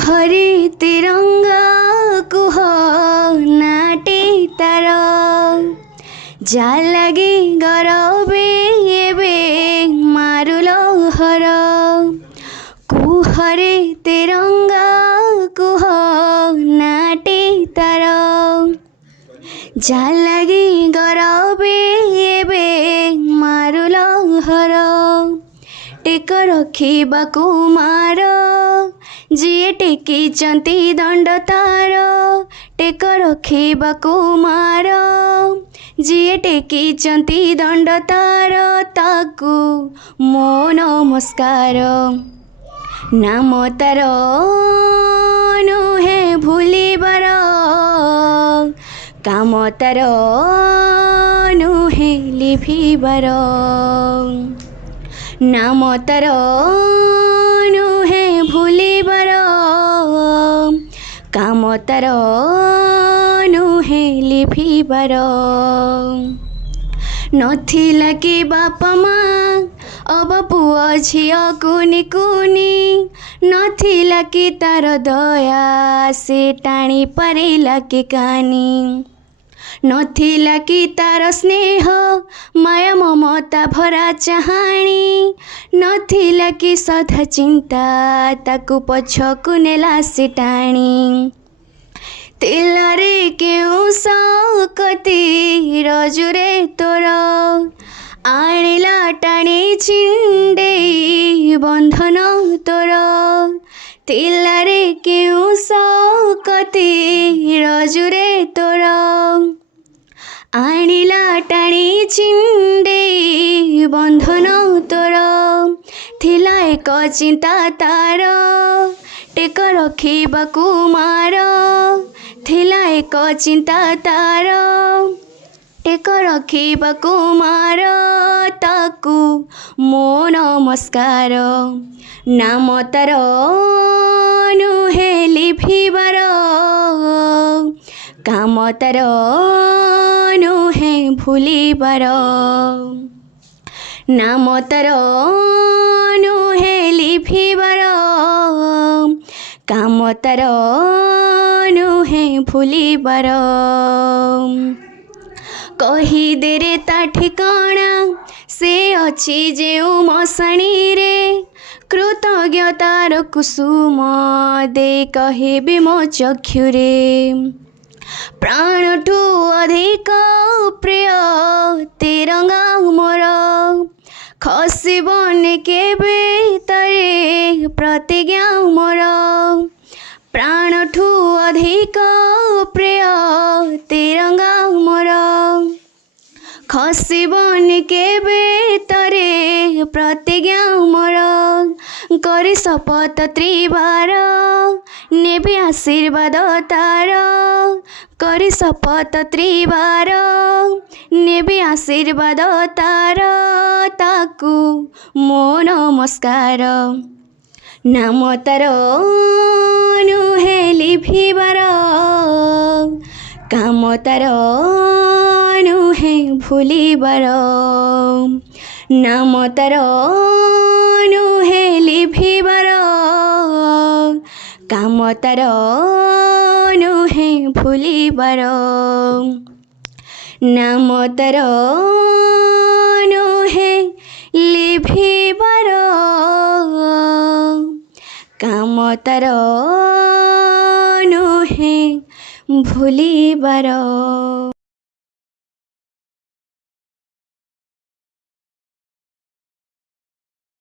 हरे तिरंगा कुह नाटे तार जा लगे गरबे एबे मारुल हर कुहरे तिरंगा कुह नाटे तार जा लगे गरबे एबे मारुल हर टेक रखिबा कुमार जिए टेकिचंती दंड तार टेक रखिबा कुमार जिए टेकिचंती दंड तार ताकू मो नमस्कार नाम तार नुहे भूलिबार काम तार नुहे लिभिबार नाम तार नुहे भूलिबार काम तार नुहे लिभिबार नथिला कि बापा माँ अब पुआ झिया कुनी कुनी नथिला कि तार दया से टाणी पारिला कि कानी नथिला कि तार स्नेह माया ममता भरा चाहाणी नथिला कि सदा चिंता ताकू पछकू नेला से टाणी तिलरे केउ सकती रजुरे तोर आणिला टाणी छिंडे बंधन तोर तिलरे केउ सकती रजुरे तोर आणिला टाणी छिंडे बंधन तोर थिला एक चिंता तार टेक रखिबा कुमार थिला एक चिंता तार टेक रखिबा कुमार ताकू मो नमस्कार नाम तार नुहे लिभिबार काम तार नुहे भूलिबार नाम तार नुहे लिभिबार काम तार नुहे भूलिबार कहीदे रे ता ठिकाना से अछि जेउ मसाणी रे कृतज्ञतार कुसुम दे कहेबी मो चक्षुरे प्राणठू अधिक प्रिय तिरंगा मोर खसिबने केबे तरे प्रतिज्ञा मोर प्राणठू अधिक प्रिय तिरंगा मोर खसिबने केबे तरे प्रतिज्ञा मोर करी शपथ त्रिबार नेबी आशीर्वाद तार करी शपथ त्रिबार नेबी आशीर्वाद तार ताकू मो नमस्कार नाम तार नुहे लिभिबार काम तार नुहे भूलिबार नाम तार नुहे लिभिबार काम तार नुहे भूलिबार नाम तार नुहे लिभिबार काम तार नुहे भूलिबार।